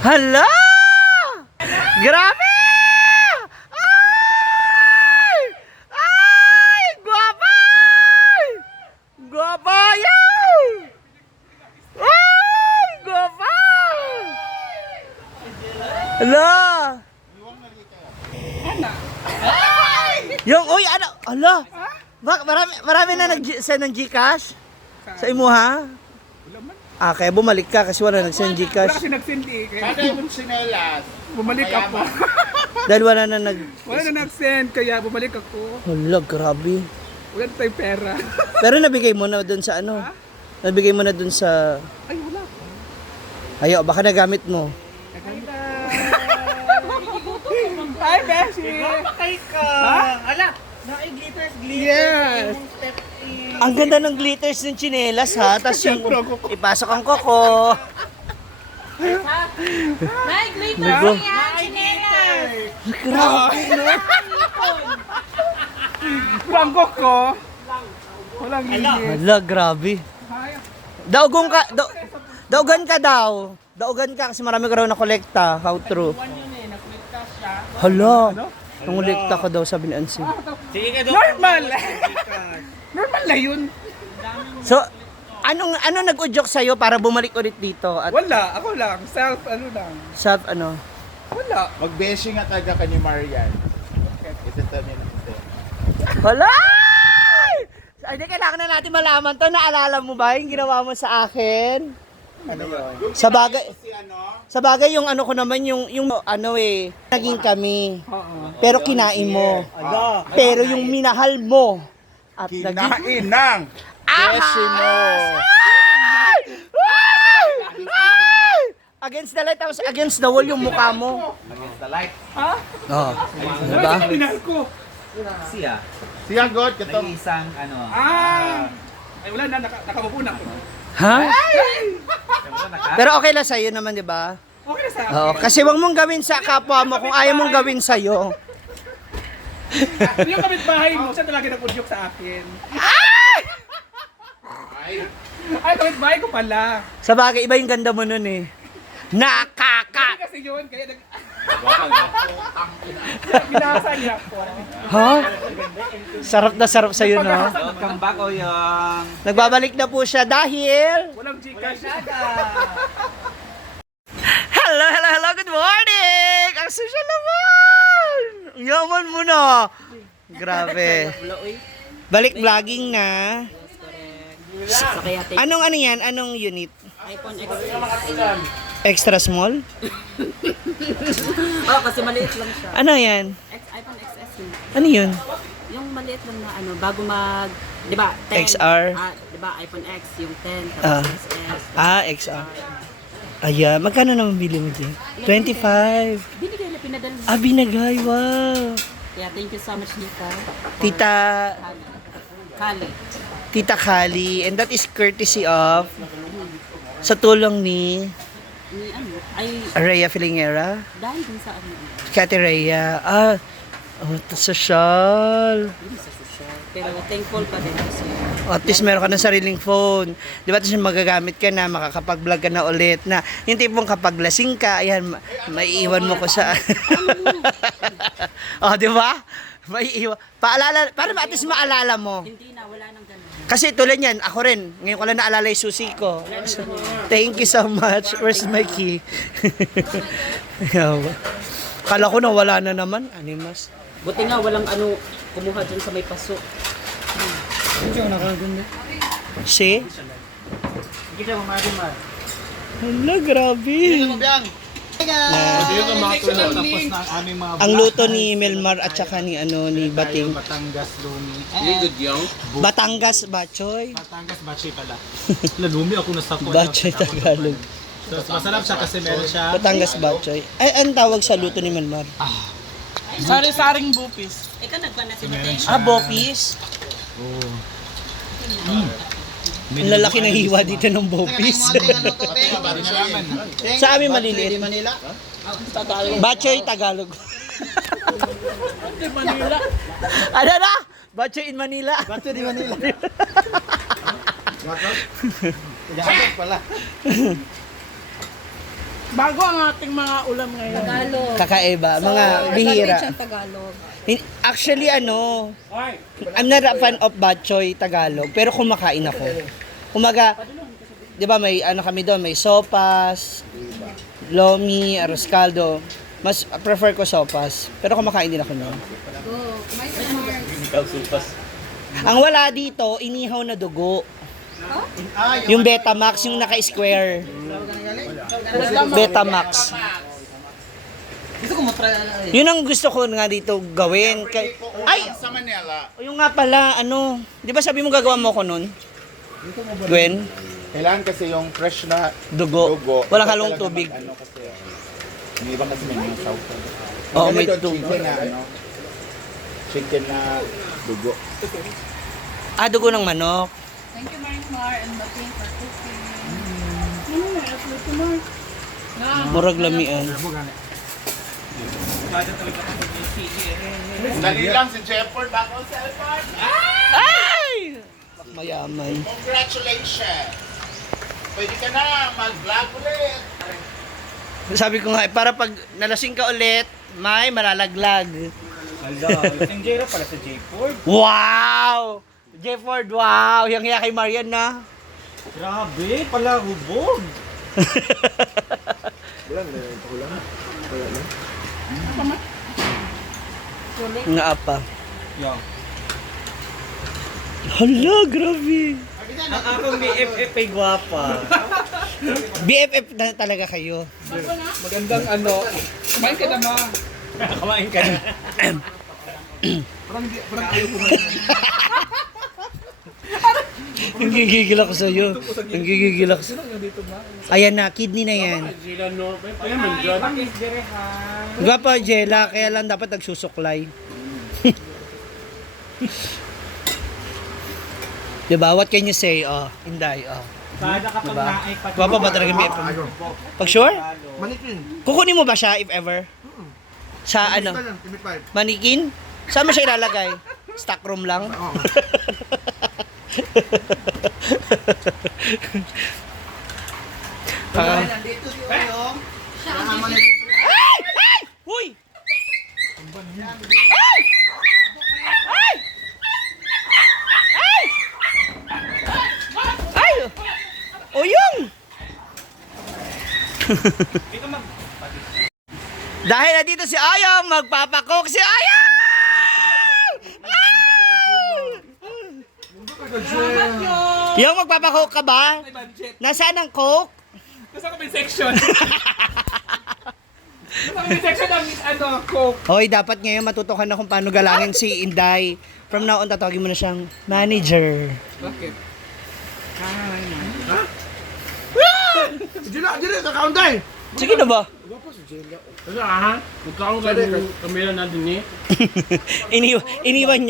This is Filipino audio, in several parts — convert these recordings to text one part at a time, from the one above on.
Hala! Grabe! Ay! Ay! Guwapa! Guwapa yan! Ay! Guwapa! Hala! Yung, uy, ano? Hala! Marami na nag-send ng Gcash? Sa imo, ha? Ah, kaya bumalik ka kasi wala nag-send Wala Gcash. kasi nag-send eh. Kaya Kada yung sinelas. bumalik ako. Dahil wala na Wala na nag-send, kaya bumalik ako. Hala, grabe. Wala na tayong pera. Pero nabigay mo na dun sa ano? Nabigay mo na dun sa... Ay, wala. Ayo, baka nagamit mo. Hi, Beshi! Patay ka. Ha? Ala, naka-glitters. Yes! Ang ganda ng glitters ng tsinelas, ha? Tapos yung ipasok ang koko. Nay, glitter Ligo. yan, chinelas. Grabe, no? Prangko ko. Walang hingit. Hala, grabe. Daugong ka, daugan ka daw. Daugan ka kasi marami ka raw na kolekta. How true? Hala, nangolekta ka daw, sabi ni Ansi. Sige ka doon. Normal! Normal na yun. So, ano nag-udyok sa'yo para bumalik ulit dito? At Wala, ako lang. Self, ano lang. sa ano? Wala. Mag-beshi nga taga ka ni Marian. Ito niya lang ito. Hala! Ay, di kailangan na natin malaman to. Naalala mo ba yung ginawa mo sa akin? Ano yun? Sa bagay, Si ano? sa bagay yung ano ko naman, yung ano eh, naging kami. Oo. Pero kinain mo. Pero yung minahal mo. At naging... Kinain ng beshi mo. Ay! Ay! Ay! Against the light, tapos against the wall yung mukha mo. Against the light. Ha? Oo. Diba? Pinahal ko. Siya, Siya God, may katong isang ano, Ay, wala na. Nakabupo na ako. Ha? naka, Pero okay lang sa'yo naman, di ba? Okay na sa akin. Oo. Kasi wag mong gawin sa kapwa mo kung ayaw mong gawin sa'yo. Yung kapitbahay mo, siya talaga nag-udyok sa akin. Ay, kapitbahay ko pala. Sa bagay, iba yung ganda mo nun eh. Nakaka... Kasi yun, kaya binasa niya ako. Ha? Sarap na sarap sa'yo, no? welcome back o yung Nagbabalik na po siya dahil... Walang Gcash. Hello, hello, hello, good morning! Ang social naman! Ang yaman mo na! Grabe. Balik vlogging na. Anong ano yan? Anong unit? iPhone X. Extra small? Oh, kasi maliit lang siya. Ano yan? iPhone XS yun. Ano yun? Yung maliit lang na ano, bago mag, di ba, 10. XR. Di ba, iPhone X, yung 10, Ah. tapos XS. XR. Ayan, magkano naman bili mo din? 25. Binigay na pinadala. Binagay, wow. Kaya thank you so much, Nika. Tita, Kali. Tita Kali, and that is courtesy of sa tulong ni Ni ano, ay, Rhea Filingera. dahil din sa ano, Kati Rhea. Social. hindi sa social. Pero thankful pa din kasi. At least meron ka ng sariling phone. Di ba? Tapos magagamit ka na, makakapag-vlog ka na ulit na. Yung tipong kapag lasing ka, ayan, maiiwan mo ko sa... Di ba? Maiiwan. Paalala, para at least maalala mo. Hindi na, wala nang ganun. Kasi tulad yan, ako rin. Ngayon ko lang naalala yung susi ko. Thank you so much. Where's my key? Kala ko na wala na naman. Animas. Buti nga, walang ano, kumuha dyan sa may paso. Si? Hala, grabe. Ang luto ni Melmar at saka ni ni Bating. Batangas lumi. Batangas Bachoy. Batangas Bachoy pala. Lalumi ako nasa Bachoy Tagalog. So, masarap siya kasi meron siya. Batangas Bachoy. Ay, ang tawag sa luto ni Melmar? Sari-saring bupis. Ikaw nagpa na si Bateng. Bopis. Ang lalaki ng hiwa dito ng bopis. Sa amin maliliit. Bachoy Tagalog. Manila. Ano na? Bachoy in Manila. Bato di Manila. Pala. Bago ang ating mga ulam ngayon. Tagalog. Kakaiba, mga bihira. Gamit siyang Tagalog. Actually, I'm not a fan of bok choy Tagalog, pero kumakain ako. Kumaga, di ba may ano kami doon, may sopas, lomi, arroz caldo. Mas prefer ko sopas, pero kumakain din ako noon. Go. Kumain ka na, Mars. Ikaw supas. Ang wala dito, inihaw na dugo. Yung Betamax, yung naka-square. Betamax. Yun ang gusto ko nga dito gawin. Ay! Sa Manila, Yung nga pala, ano, di ba sabi mo gagawa mo ko nun? Gwen? kailangan kasi yung fresh na Dugo. dugo. Walang Ito halong talaga tubig. Ano kasi, may iba kasi may mga sauce. Oo, may Ganito, dugo. Chicken na, chicken na dugo. Ah, dugo ng manok. Thank you, Mar and Bating for cooking. Murag lamian. Dali lang si Jefford bago sa cellphone. Ay! Mayaman. Congratulations! Pwede ka na mag-vlog ulit. Sabi ko nga, para pag nalasing ka ulit, may malalaglag. Hala, yung Jera pala sa J-Ford. Wow! Jefford, wow! Yang kay Marian na. Grabe, pala hubog. Nga apa. Yung. Hala, grabe. Ang akong BFF ay gwapa. BFF na talaga kayo. Magandang ano. Kumain ka na, Ma. Kumain ka na. Parang ayaw kumain. Nanggigigil ako sa'yo. Nanggigigil ako sa'yo. Ayan na, kidney na yan. Bakit direhan? Gwapa, Jella, kaya lang dapat nagsusuklay. Diba? What can you say? Oh, Inday, oh. Sana kapag Diba? naipag... Gwapa ba talaga yung BFF? Pag sure? Manikin. Kukunin mo ba siya if ever? Sa ano? Manikin? Saan mo siya ilalagay? Stock room lang? Nandito si Oyong. Ay! Ay! Huy! Ay! Ay! Ay! Ay! Oyong! Dahil na dito si Ayong, magpapakok si Ayong! Yung magpapakok ka ba? Nasaan ang coke? Nasa comment section. Nasa comment section ang ano, Coke. Hoy, dapat ngayon matutukan na kung paano galangin si Inday. From now on, tatawagin mo na siyang manager. Bakit? Jila, kakaunday! Sige na ba? Ano ha? Magkaunday mo kamera na din eh. iniwan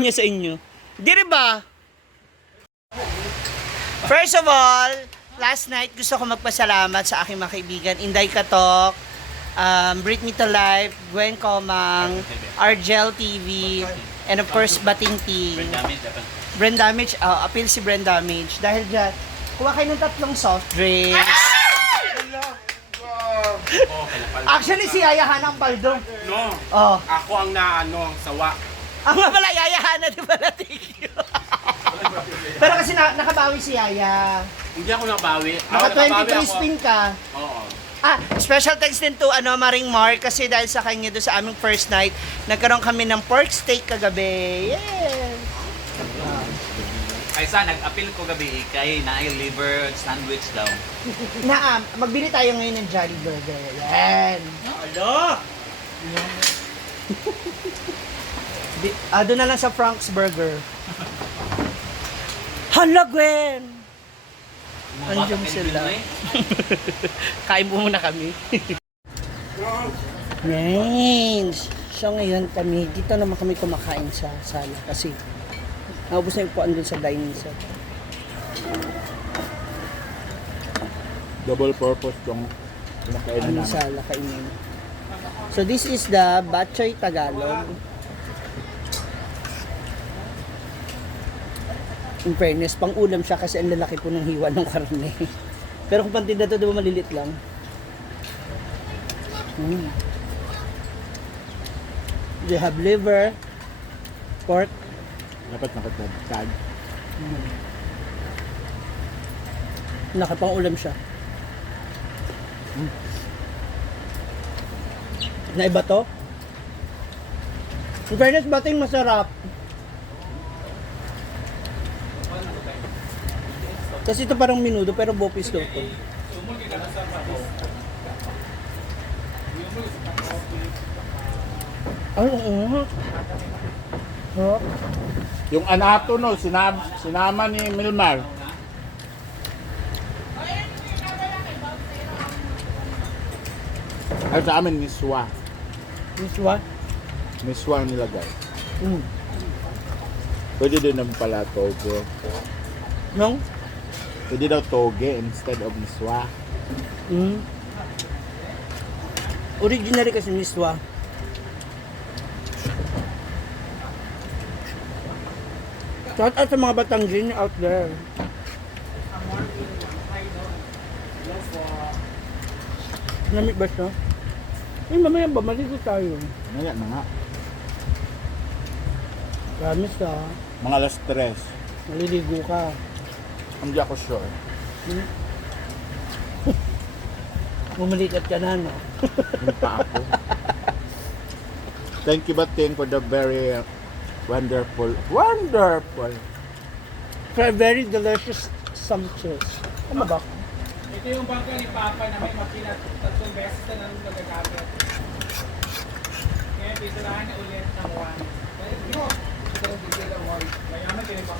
niya sa inyo. Di rin ba? First of all, last night gusto ko magpasalamat sa aking mga kaibigan, Inday Katok, Brit Me to Life, Gwen Comang, Argel TV, and of course, Bating Ting. Brand Damage, appeal si Brand Damage. Dahil dyan, kuha kayo ng 3 soft drinks. Actually, si Yaya Hana ang paldo. No, Oh. ako ang naano, sawa. Ang nga pala, Yaya Hana, di ba thank you? Pero kasi nakabawi si Yaya. Hindi ako nabawi. Naka 23 spin ka. Oo. Ah, special thanks din to Maring Mark kasi dahil sa kanya doon sa aming first night, nagkaroon kami ng pork steak kagabi. Yes! Ay sa, nag-appeal ko gabi kay na liver sandwich daw. Magbili tayo ngayon ng Jolly Burger. Yan! Alo! Doon na lang sa Frank's Burger. Hala, Gwen! Andiyan sila. Kain po muna kami. Nice! So ngayon kami, dito naman kami kumakain sa sala kasi naubos na yung puan dun sa dining set. Double purpose yung pinakain Ano namin. sala kainin. So this is the bok choy Tagalog. In fairness, pang ulam siya kasi ang lalaki po ng hiwa ng karne. Pero kung pantinda to, di ba malilit lang? Mm. They have liver, pork. Dapat nakatagtag. Nakapang-ulam siya. Naiba to? In fairness, bating masarap. Kasi ito parang minudo, pero bopis daw to. Ay, oo. Sarap. Yung anato no, sinama ni Milmar. Ay sa amin, miswa. This one? Miswa ang nilagay. Mm. Pwede din naman pala toge. No? Pwede daw toge instead of miswa. Mm. Originally kasi miswa. Shout out sa mga Batanggin out there. Namit ba siya? Eh, mamaya ba? Maligo tayo. Ngayon na nga. Promise ha. Mga alas 3. Maliligo ka. Hindi ako sure. Mumalikat ka na, no? Yung pa ako. Thank you, Bating, for the very wonderful. For a very delicious sumptuous. Ano ba? Ito yung bangka ni Papa na may makina 3 beses na nang nagagamit. Kaya pisurahan na ulit ng 1. Mayaman din ba?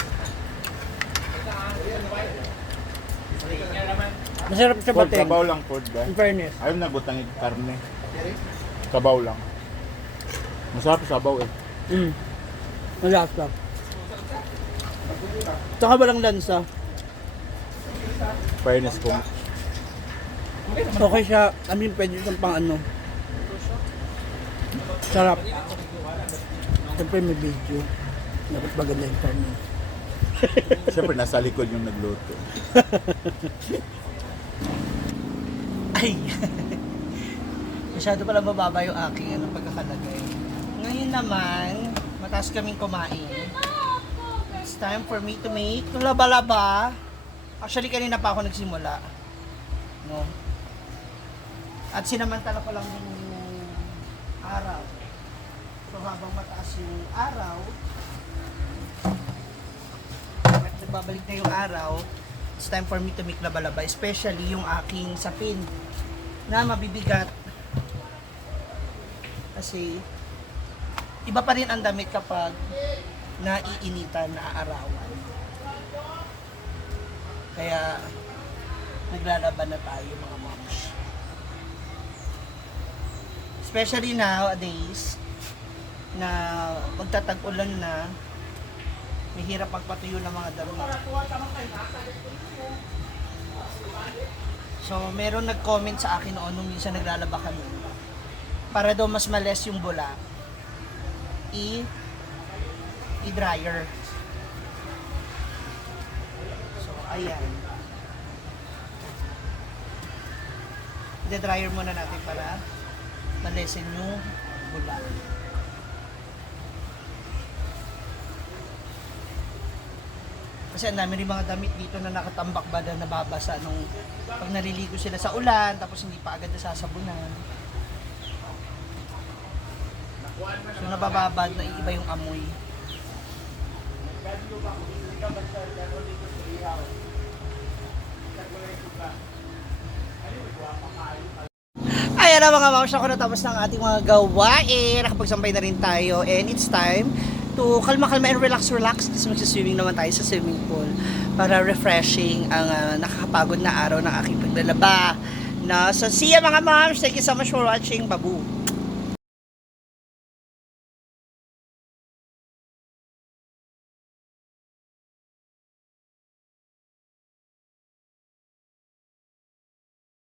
Masarap siya Food, bating. sabaw lang food ba? In fairness. Ayaw na butangin karne. Sabaw lang. Masarap sabaw eh. Mm. Malasa. Saka walang lansa. Fairness ko. Okay siya. I mean, pwede siyang pang ano. Sarap. Siyempre may video. Dapat maganda yung farm. Siyempre nasa likod yung nagluto. Ay! Masyado pala mababa yung aking pagkakalagay. Ngayon naman, mataas kaming kumain. It's time for me to make laba-laba. Actually, kanina pa ako nagsimula. No? At sinamantala ko lang din yung araw. So, habang mataas yung araw, at nagbabalik na yung araw, it's time for me to make laba-laba. Especially yung aking sapin na mabibigat. Kasi, iba pa rin ang damit kapag naiinitan na arawan. Kaya, naglalaban na tayo mga moms. Especially nowadays, na magtatag-ulan na, may hirap magpatuyo ng mga damit. So, meron nag-comment sa akin noon nung minsan naglalaba kami. Para daw mas males yung bula, i-dryer. So, ayan. I-dryer muna natin para malesen yung bula. Kasi ang dami rin mga damit dito na nakatambak ba na nababasa nung pag naliligo sila sa ulan tapos hindi pa agad nasasabunan. So nabababad na iiba yung amoy. Ayan na mga mams, ako natapos ng ating mga gawain. Nakapagsampay na rin tayo and it's time to kalma-kalma and relax. Tapos magsiswimming naman tayo sa swimming pool para refreshing ang nakakapagod na araw ng aking paglalaba. No? So see ya mga moms. Thank you so much for watching. Babu!